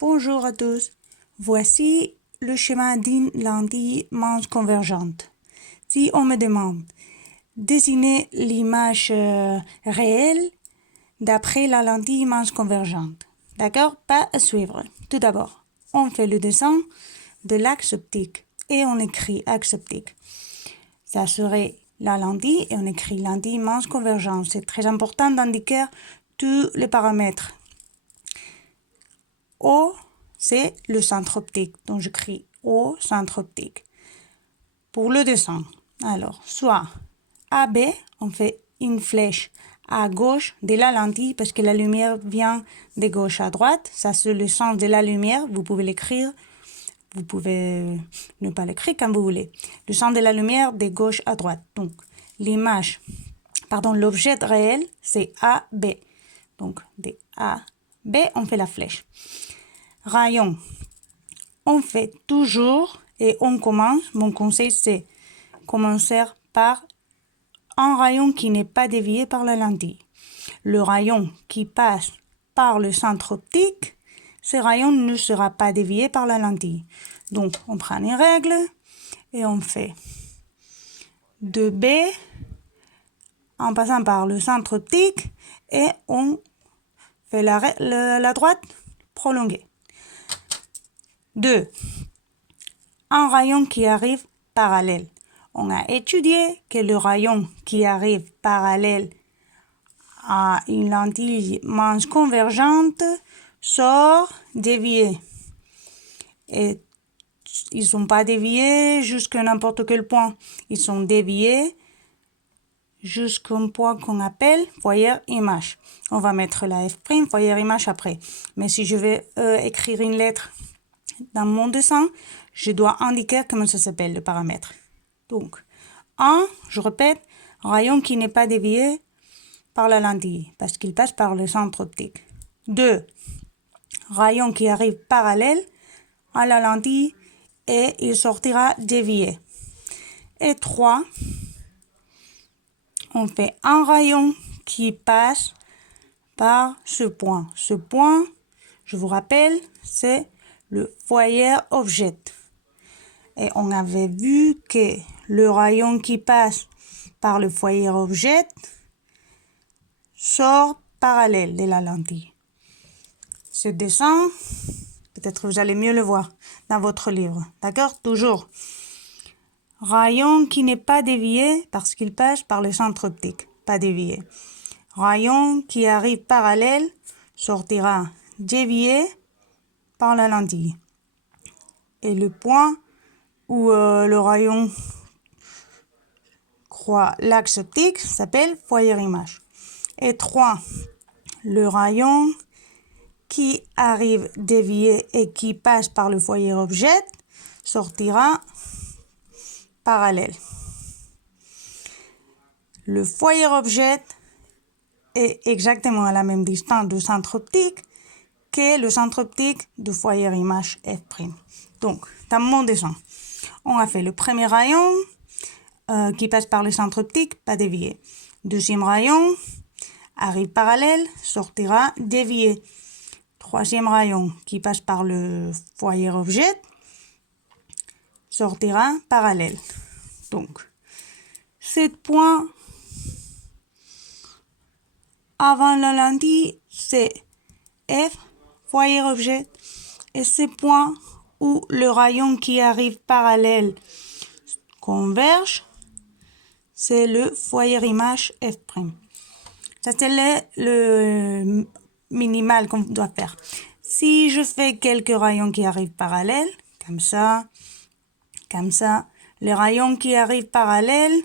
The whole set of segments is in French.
Bonjour à tous. Voici le schéma d'une lentille manche convergente. Si on me demande dessiner l'image réelle d'après la lentille manche convergente. D'accord? Pas à suivre. Tout d'abord, on fait le dessin de l'axe optique et on écrit axe optique. Ça serait la lentille et on écrit lentille manche convergente. C'est très important d'indiquer tous les paramètres. O, c'est le centre optique. Donc, j'écris O, centre optique. Pour le dessin, alors, soit AB, on fait une flèche à gauche de la lentille parce que la lumière vient de gauche à droite. Ça, c'est le sens de la lumière. Vous pouvez l'écrire. Vous pouvez ne pas l'écrire comme vous voulez. Le sens de la lumière de gauche à droite. Donc, l'objet réel, c'est AB. Donc, de AB, on fait la flèche. Rayon. On fait toujours et on commence. Mon conseil, c'est commencer par un rayon qui n'est pas dévié par la lentille. Le rayon qui passe par le centre optique, ce rayon ne sera pas dévié par la lentille. Donc, on prend une règle et on fait de B en passant par le centre optique et on fait la droite prolongée. 2. Un rayon qui arrive parallèle. On a étudié que le rayon qui arrive parallèle à une lentille manche convergente sort dévié. Et ils ne sont pas déviés jusqu'à n'importe quel point. Ils sont déviés jusqu'à un point qu'on appelle foyer image. On va mettre la F', foyer image après. Mais si je vais écrire une lettre dans mon dessin, je dois indiquer comment ça s'appelle, le paramètre. Donc, 1, je répète, rayon qui n'est pas dévié par la lentille, parce qu'il passe par le centre optique. 2, rayon qui arrive parallèle à la lentille et il sortira dévié. Et 3, on fait un rayon qui passe par ce point. Ce point, je vous rappelle, c'est le foyer objet. Et on avait vu que le rayon qui passe par le foyer objet sort parallèle de la lentille. Ce dessin, peut-être vous allez mieux le voir dans votre livre. D'accord? Toujours. Rayon qui n'est pas dévié parce qu'il passe par le centre optique. Pas dévié. Rayon qui arrive parallèle sortira dévié par la lentille. Et le point où le rayon croise l'axe optique s'appelle foyer image. Et 3, le rayon qui arrive dévié et qui passe par le foyer objet sortira parallèle. Le foyer objet est exactement à la même distance du centre optique que le centre optique du foyer image F'. Donc, dans mon dessin, on a fait le premier rayon qui passe par le centre optique, pas dévié. Deuxième rayon arrive parallèle, sortira dévié. Troisième rayon qui passe par le foyer objet sortira parallèle. Donc, 7 points avant la lentille, c'est F, foyer objet, et ces points où le rayon qui arrive parallèle converge, c'est le foyer image F'. Ça, c'est le minimal qu'on doit faire. Si je fais quelques rayons qui arrivent parallèles, comme ça, les rayons qui arrivent parallèles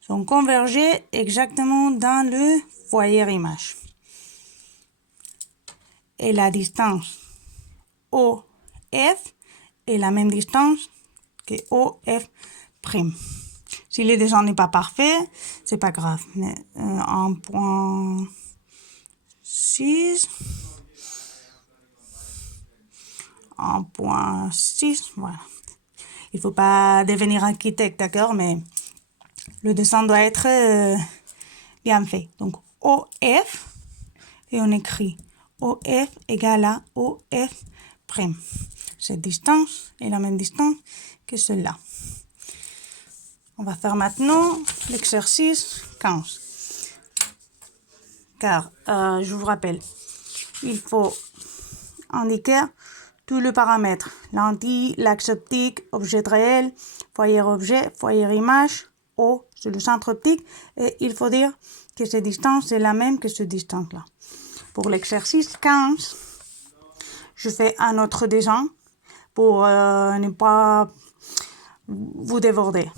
sont convergés exactement dans le foyer image. Et la distance OF est la même distance que OF'. Si le dessin n'est pas parfait, c'est pas grave. Mais 1.6, 1.6, voilà. Il faut pas devenir architecte, d'accord, mais le dessin doit être bien fait. Donc, OF, et on écrit OF égale à OF'. F'. Cette distance est la même distance que celle-là. On va faire maintenant l'exercice 15. Car, je vous rappelle, il faut indiquer tous les paramètres. Lentille, l'axe optique, objet réel, foyer-objet, foyer-image, O, c'est le centre optique. Et il faut dire que cette distance est la même que cette distance-là. Pour l'exercice 15, je fais un autre dessin pour ne pas vous déborder.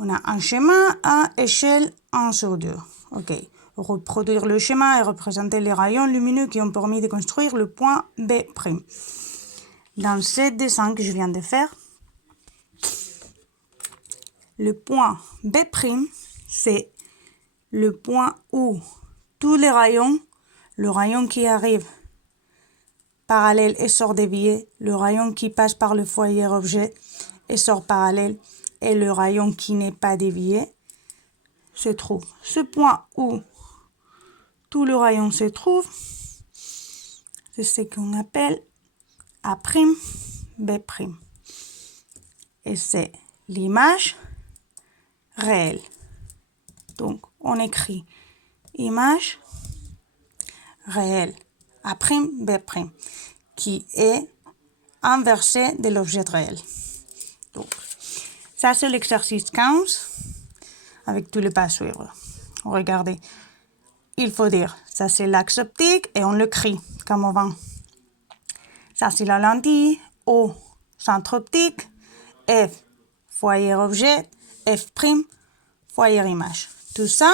On a un schéma à échelle 1/2. OK. Reproduire le schéma et représenter les rayons lumineux qui ont permis de construire le point B'. Dans ce dessin que je viens de faire, le point B', c'est le point où tous les rayons, le rayon qui arrive parallèle et sort dévié, le rayon qui passe par le foyer objet et sort parallèle, et le rayon qui n'est pas dévié, se trouve. Ce point où tout le rayon se trouve, c'est ce qu'on appelle A', B'. Et c'est l'image réelle. Donc, on écrit image réelle, A', B', qui est inversée de l'objet réel. Donc, ça c'est l'exercice 15 avec tous les pas à suivre. Regardez, il faut dire, ça c'est l'axe optique et on l'écrit comme avant. Ça c'est la lentille, O, centre optique, F, foyer objet, F', foyer image. Tout ça,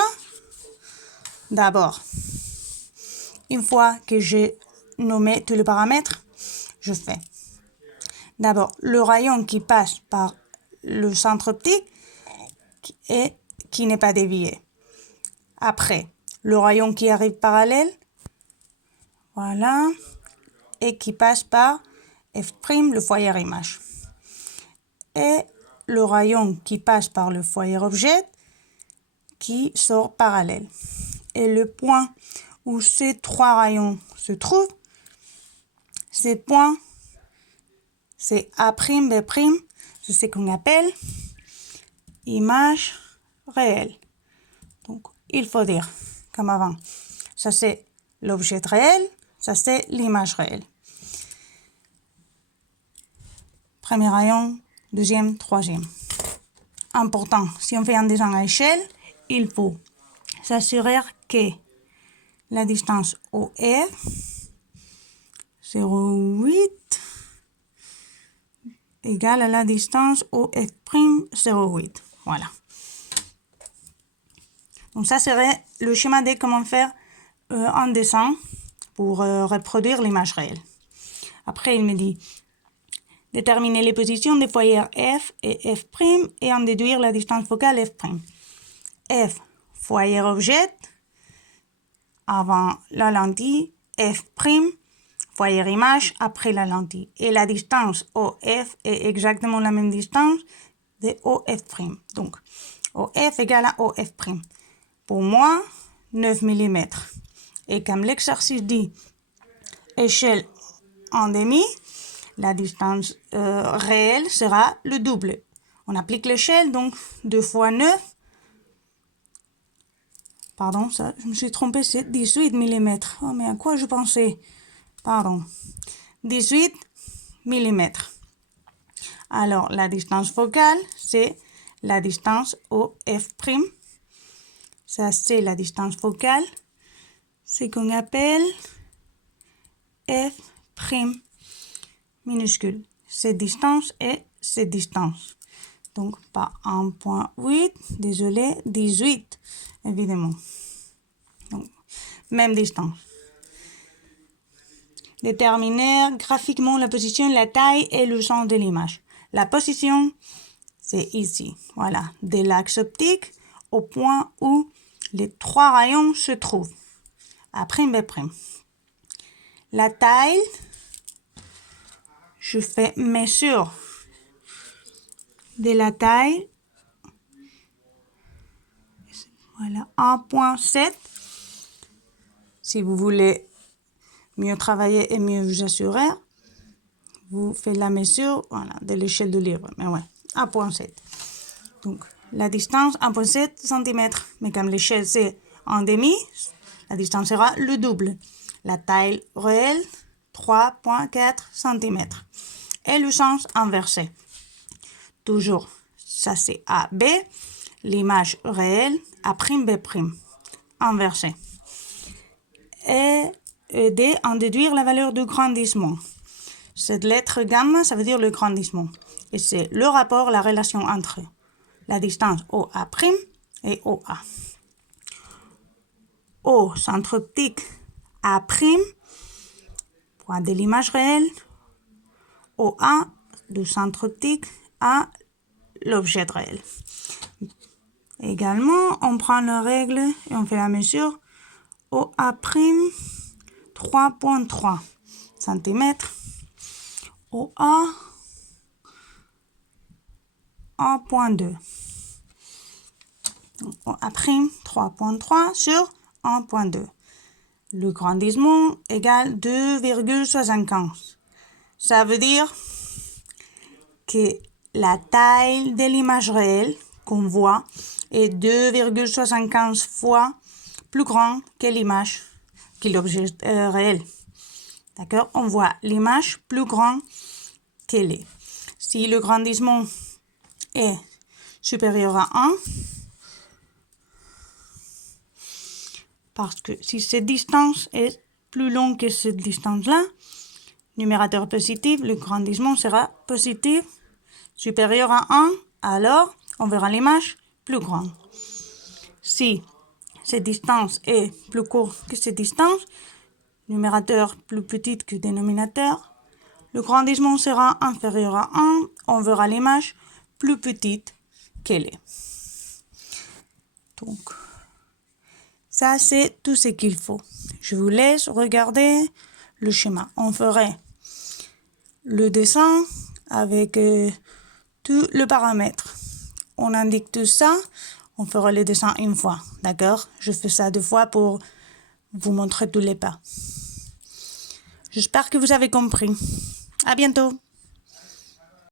d'abord, une fois que j'ai nommé tous les paramètres, je fais d'abord le rayon qui passe par le centre optique et qui n'est pas dévié. Après, le rayon qui arrive parallèle, voilà, et qui passe par F', le foyer image. Et le rayon qui passe par le foyer objet qui sort parallèle. Et le point où ces trois rayons se trouvent, ces points, c'est A', B', c'est ce qu'on appelle image réelle. Donc, il faut dire, comme avant, ça c'est l'objet réel, ça c'est l'image réelle. Premier rayon, deuxième, troisième. Important, si on fait un dessin à échelle, il faut s'assurer que la distance OF, 0,8, égale à la distance OF', 0,8. Voilà. Donc ça serait le schéma de comment faire un dessin pour reproduire l'image réelle. Après, il me dit déterminer les positions des foyers F et F' et en déduire la distance focale F'. F, foyer objet, avant la lentille, F', foyer image, après la lentille. Et la distance OF est exactement la même distance de OF'. Donc, OF égale à OF'. Pour moi, 9 mm. Et comme l'exercice dit échelle en demi, la distance réelle sera le double. On applique l'échelle, donc 2 fois 9. Pardon, ça, je me suis trompée, c'est 18 mm. Oh, mais à quoi je pensais? Pardon. 18 mm. Alors, la distance focale, c'est la distance OF'. Ça, c'est la distance focale. C'est qu'on appelle F' minuscule. Cette distance et cette distance. Donc, pas 1,8, désolé, 18, évidemment. Donc, même distance. Déterminer graphiquement la position, la taille et le sens de l'image. La position, c'est ici. Voilà, de l'axe optique au point où les trois rayons se trouvent. A', B'. La taille, je fais mesure de la taille. Voilà, 1,7. Si vous voulez mieux travailler et mieux vous assurer, vous faites la mesure voilà, de l'échelle du livre. Mais ouais, 1,7. Donc, la distance 1,7 cm. Mais comme l'échelle c'est en demi, la distance sera le double. La taille réelle, 3,4 cm. Et le sens inversé. Toujours, ça c'est AB. L'image réelle, A'B'. Inversé. Et aider à en déduire la valeur du grandissement. Cette lettre gamma, ça veut dire le grandissement. Et c'est le rapport, la relation entre la distance OA' et OA. O, centre optique A', point de l'image réelle. OA, du centre optique à l'objet réel. Également, on prend la règle et on fait la mesure. OA', 3,3 cm. OA, 1,2. OA', 3,3 sur 1,2. Le grandissement égale 2,75. Ça veut dire que la taille de l'image réelle qu'on voit est 2,75 fois plus grande que l'image, que l'objet réel. D'accord? On voit l'image plus grande qu'elle est. Si le grandissement est supérieur à 1, parce que si cette distance est plus longue que cette distance-là, numérateur positif, le grandissement sera positif, supérieur à 1, alors on verra l'image plus grande. Si cette distance est plus courte que cette distance, numérateur plus petit que dénominateur, le grandissement sera inférieur à 1, on verra l'image plus petite qu'elle est. Donc, ça c'est tout ce qu'il faut. Je vous laisse regarder le schéma. On ferait le dessin avec tous les paramètres. On indique tout ça, on fera le dessin une fois, d'accord? Je fais ça 2 fois pour vous montrer tous les pas. J'espère que vous avez compris. À bientôt!